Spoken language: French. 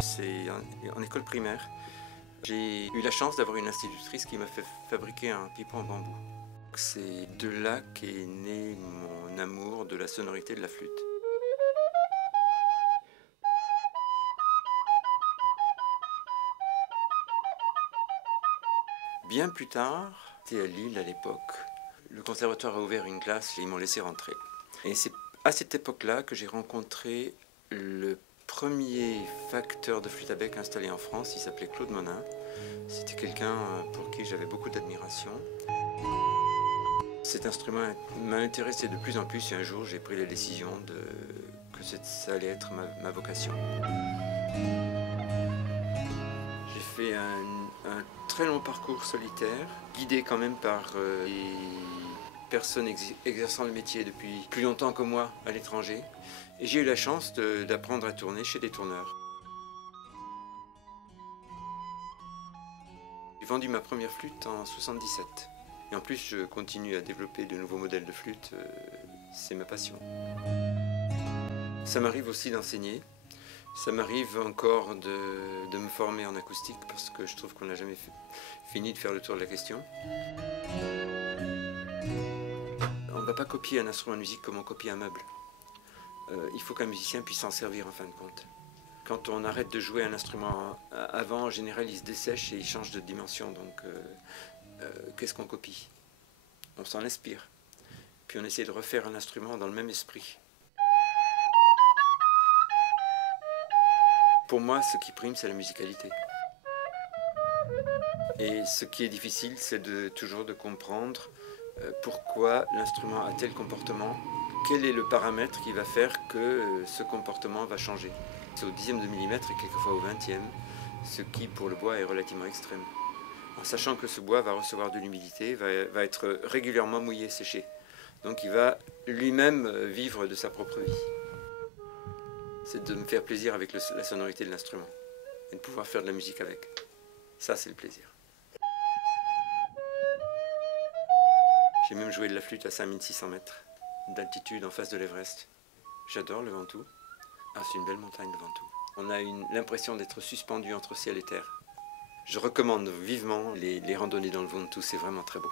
C'est en école primaire. J'ai eu la chance d'avoir une institutrice qui m'a fait fabriquer un pipeau en bambou. C'est de là qu'est né mon amour de la sonorité de la flûte. Bien plus tard, j'étais à Lille à l'époque. Le conservatoire a ouvert une classe et ils m'ont laissé rentrer. Et c'est à cette époque-là que j'ai rencontré le premier facteur de flûte à bec installé en France. Il s'appelait Claude Monin. C'était quelqu'un pour qui j'avais beaucoup d'admiration. Cet instrument m'a intéressé de plus en plus et un jour j'ai pris la décision que ça allait être ma vocation. J'ai fait un très long parcours solitaire, guidé quand même par des personnes exerçant le métier depuis plus longtemps que moi à l'étranger. Et j'ai eu la chance d'apprendre à tourner chez des tourneurs. J'ai vendu ma première flûte en 1977. Et en plus, je continue à développer de nouveaux modèles de flûte. C'est ma passion. Ça m'arrive aussi d'enseigner. Ça m'arrive encore de me former en acoustique parce que je trouve qu'on n'a jamais fini de faire le tour de la question. On ne va pas copier un instrument de musique comme on copie un meuble. Il faut qu'un musicien puisse s'en servir en fin de compte. Quand on arrête de jouer un instrument avant, en général, il se dessèche et il change de dimension. Donc, qu'est-ce qu'on copie? On s'en inspire. Puis on essaie de refaire un instrument dans le même esprit. Pour moi, ce qui prime, c'est la musicalité. Et ce qui est difficile, c'est toujours de comprendre pourquoi l'instrument a tel comportement, quel est le paramètre qui va faire que ce comportement va changer. C'est au 10e de millimètre et quelquefois au 20e, ce qui pour le bois est relativement extrême. En sachant que ce bois va recevoir de l'humidité, va être régulièrement mouillé, séché. Donc il va lui-même vivre de sa propre vie. C'est de me faire plaisir avec la sonorité de l'instrument et de pouvoir faire de la musique avec. Ça, c'est le plaisir. J'ai même joué de la flûte à 5600 mètres d'altitude en face de l'Everest. J'adore le Ventoux. Ah, c'est une belle montagne, le Ventoux. On a l'impression d'être suspendu entre ciel et terre. Je recommande vivement les randonnées dans le Ventoux, c'est vraiment très beau.